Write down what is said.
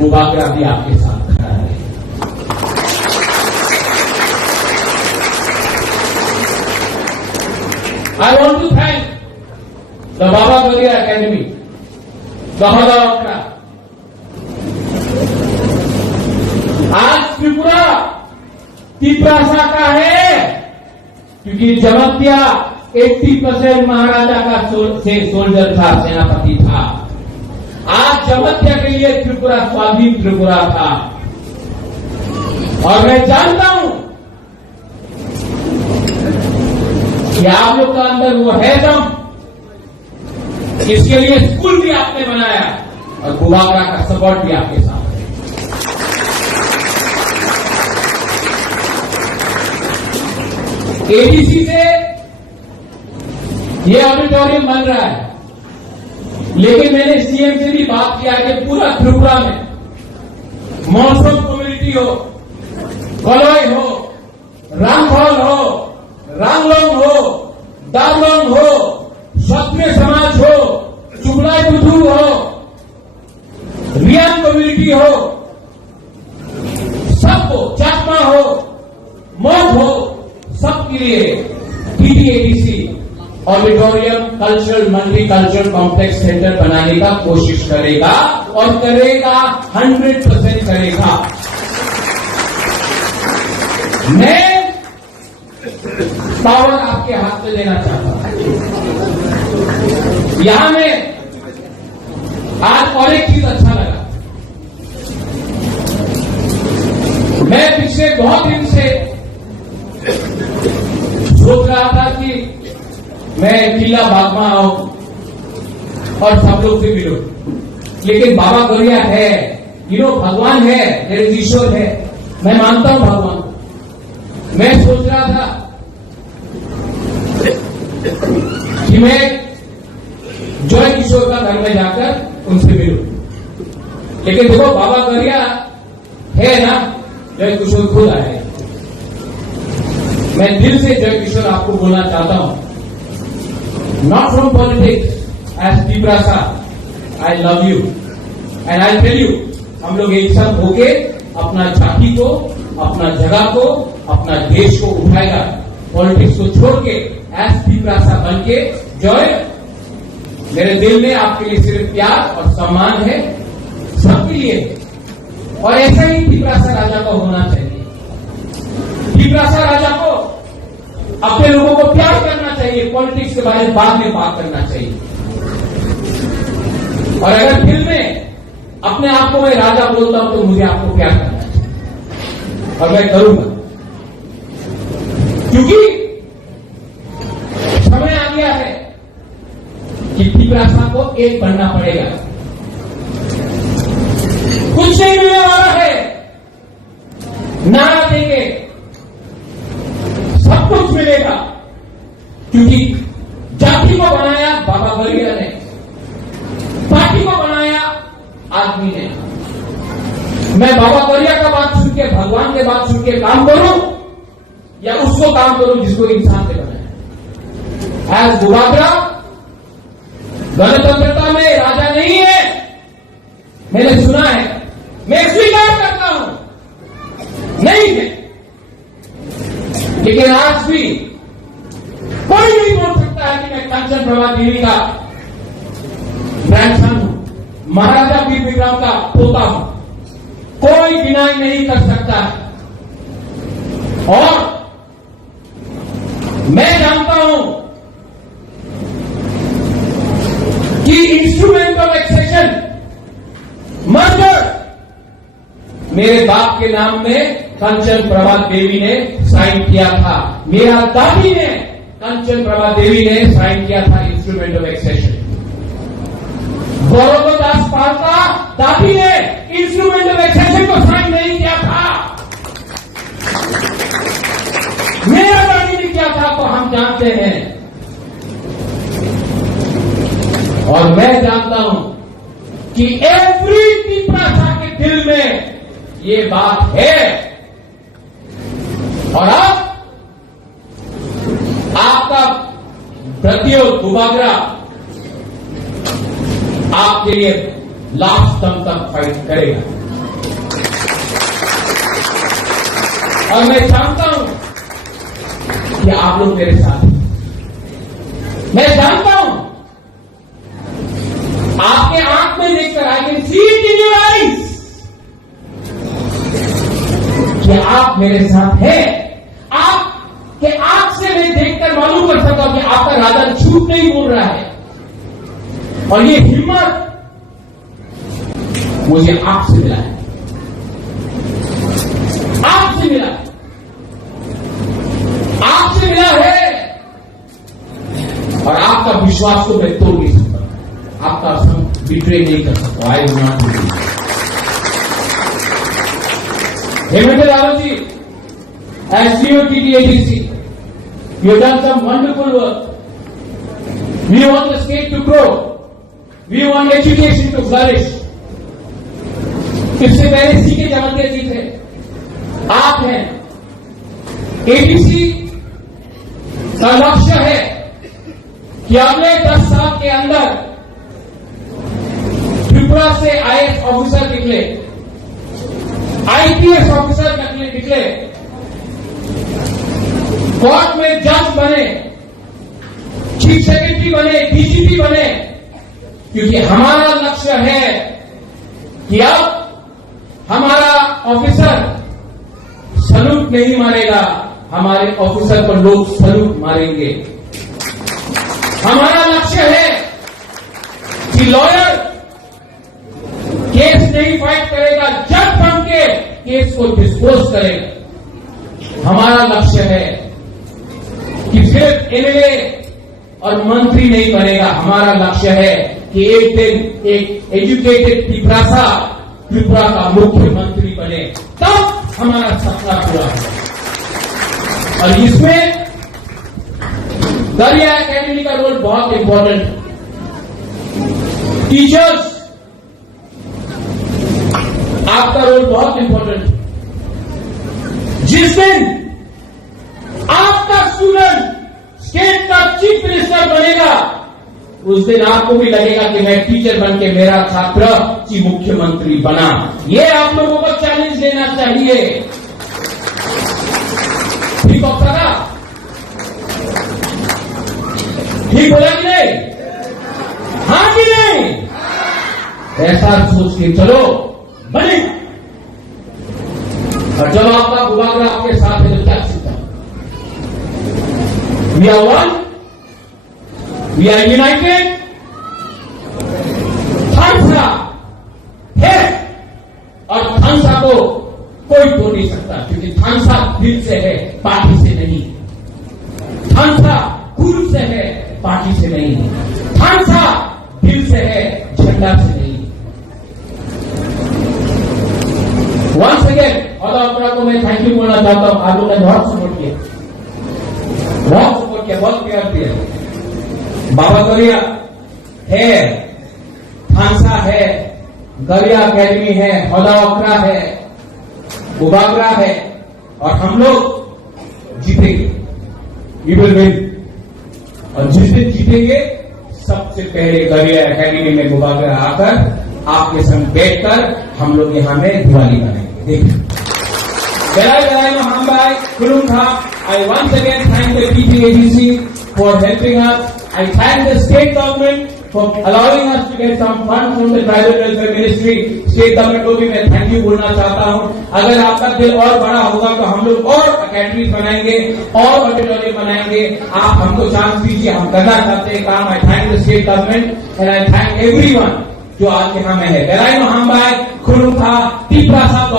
बुबागरा भी आपके साथ खड़ा है। I want to thank the Baba Garia Academy, Gahadaokra. आज त्रिपुरा तिप्रासा का है क्योंकि जमत्या 80% महाराजा का सोल्जर था, सेनापति था। आज जमत्या के लिए त्रिपुरा स्वाधीन त्रिपुरा था। और मैं जानता हूं कि आप लोग का अंदर वो है दम, इसके लिए स्कूल भी आपने बनाया और बुबागरा का सपोर्ट भी आपके साथ है। एडीसी से ये ऑडिटोरियम बन रहा है, लेकिन मैंने सीएम से भी बात किया कि पूरा त्रिपुरा में मौसम कम्युनिटी हो, कलोई हो, रामफल हो, रांगलोंग हो, दारलोंग हो, क्षत्रिय समाज हो, चुगलाई बुद्धू हो, रियान कम्युनिटी हो, सबको, चाकमा हो, मौत हो, सबके लिए PDADC auditorium cultural multi cultural complex centre बनाने का कोशिश करेगा और करेगा, 100% करेगा। मैं पावर आपके हाथ में देना चाहता हूं। यहां में आज और एक चीज अच्छा लगा, मैं पिछले बहुत दिन से सोच रहा था कि मैं किला बागमा आऊं और सब लोग से मिलूं, लेकिन बाबा गौरिया है, भगवान है, मेरे ईश्वर है, मैं मानता हूं भगवान को। मैं सोच रहा था कि मैं जॉय किशोर का घर में जाकर उनसे मिलूं, लेकिन देखो बाबा गौरिया है ना, जॉय किशोर खुद आए। मैं दिल से जय किशोर आपको बोलना चाहता हूं, not from politics, as Tiprasa I love you and I tell you, हम लोग एक साथ होके अपना जाति को, अपना जगह को, अपना देश को उठाएगा, पॉलिटिक्स को छोड़ के एज तिप्रासा बन के। जय, मेरे दिल में आपके लिए सिर्फ प्यार और सम्मान है, सबके लिए, और ऐसा ही तिप्रासा राजा को होना चाहिए। तिप्रासा राजा को अपने लोगों को प्यार करना चाहिए, पॉलिटिक्स के बारे में बाद में बात करना चाहिए। और अगर दिल में अपने आप को मैं राजा बोलता हूं तो मुझे आपको प्यार करना चाहिए, और मैं करूंगा, क्योंकि समय आ गया है कि तिप्रासा को एक बनना पड़ेगा। कुछ नहीं मिलने वाला है, नारा देंगे सब कुछ मिलेगा, क्योंकि जाति को बनाया बाबा गौरिया ने, पार्टी को बनाया आदमी ने। मैं बाबा गौरिया का बात सुन के, भगवान के बात सुन के काम करूं या उसको काम करूं जिसको इंसान ने बनाया। एज बुबागरा गणतंत्रता में राजा नहीं है, मैंने सुना है, मैं स्वीकार करता हूं, नहीं है, लेकिन आज भी कोई नहीं बोल सकता है कि मैं कंचन प्रभा देवी का ग्रैंडसन हूं, महाराजा वीर विक्रम का पोता हूं, कोई डिनाई नहीं कर सकता है। और मैं जानता हूं कि इंस्ट्रूमेंट ऑफ एक्सेशन मर्डर मेरे बाप के नाम में कंचन प्रभा देवी ने साइन किया था, मेरा दादी ने, कंचन प्रभा देवी ने साइन किया था इंस्ट्रूमेंट ऑफ एक्सेशन। गौरवदास पाल का दादी ने इंस्ट्रूमेंट ऑफ एक्सेशन को साइन नहीं किया था, मेरा दादी ने किया था, तो हम जानते हैं। और मैं जानता हूं कि एवरी तिप्रासा के दिल में ये बात है। और अब आपका प्रतियोग बुबागरा आपके लिए लास्ट दम तक फाइट करेगा। और मैं जानता हूं कि आप लोग मेरे साथ हैं। मैं जानता हूं, आपके आंख में देखकर I can see it in your eyes कि आप मेरे साथ हैं। आपके आंख से मैं देखकर मालूम कर सकता हूं कि आपका राजा झूठ नहीं बोल रहा है। और ये हिम्मत मुझे आपसे मिला है, आपसे मिला, आपसे मिला है। और आपका विश्वास को मैं तोड़ नहीं सकता, आपका बिट्रे नहीं कर सकता। I will not do it. Hemant Rawat ji, as CEO TTADC, you have done some wonderful work. We want the state to grow. We want education to flourish. इससे पहले सी के जमातिया जी थे, आप हैं। एडीसी का लक्ष्य है कि अगले 10 साल के अंदर त्रिपुरा से IAS ऑफिसर निकले, IPS ऑफिसर निकले, कोर्ट में जज बने, चीफ सेक्रेटरी बने, डीजीपी बने। क्योंकि हमारा लक्ष्य है कि अब हमारा ऑफिसर सलूट नहीं मारेगा, हमारे ऑफिसर पर लोग सलूट मारेंगे। हमारा लक्ष्य है कि लॉयर केस नहीं फाइट करेगा, जज बन के केस को डिस्पोज करेगा। हमारा लक्ष्य है कि सिर्फ एमएलए और मंत्री नहीं बनेगा। हमारा लक्ष्य है कि एक दिन एक एजुकेटेड त्रिपुरा का मुख्यमंत्री बने, तब हमारा सपना पूरा होगा। और इसमें दरिया एकेडमी का रोल बहुत इंपॉर्टेंट है। टीचर्स, आपका रोल बहुत इंपॉर्टेंट है। जिस दिन आपका स्टूडेंट स्टेट का चीफ मिनिस्टर बनेगा, उस दिन आपको भी लगेगा कि मैं टीचर बन के मेरा छात्र चीफ मुख्यमंत्री बना। ये आप लोगों को चैलेंज लेना चाहिए। ठीक होता था? ठीक बोला कि नहीं? हाँ कि नहीं? ऐसा सोच के चलो, बने। और जब आपका बुलाकर आपके साथ है तो क्या चिंता? We are one, we are united. थानसा है और थानसा को कोई तोड़ नहीं सकता, क्योंकि थानसा दिल से है, पार्टी से नहीं। थानसा गुरु से है, पार्टी से नहीं। थानसा दिल से है, झंडा से नहीं। वंस अगेन और अपना को मैं थैंक यू बोलना चाहता हूं। आप लोगों ने बहुत सपोर्ट किया, बहुत सपोर्ट किया, बहुत प्यार दिया। बाबा गरिया है, थानसा है, गरिया एकेडमी है, हौदा है, उबागरा है, और हम लोग जीतेंगे। We will win. और जिस दिन जीतेंगे, सबसे पहले गरिया एकेडमी में उबागरा आकर आपके संग बैठकर हम लोग यहां में दिवाली मनाएंगे। देखिए, Belai Mahambai, Kurumha, I once again thank the TTADC for helping us. I thank the state government for allowing us to get some funds from the tribal welfare ministry. State government को भी मैं thank you बोलना चाहता हूँ। अगर आपका दिल और बड़ा होगा तो हम लोग और अकेडमीज बनाएंगे, और ऑडिटोरियम बनाएंगे। आप हमको चांस दीजिए, हम करना चाहते हैं काम। I thank the state government and I thank everyone जो आज यहाँ में है। बेलाई महाम्बाई, खुरुखा, टीपरा साहब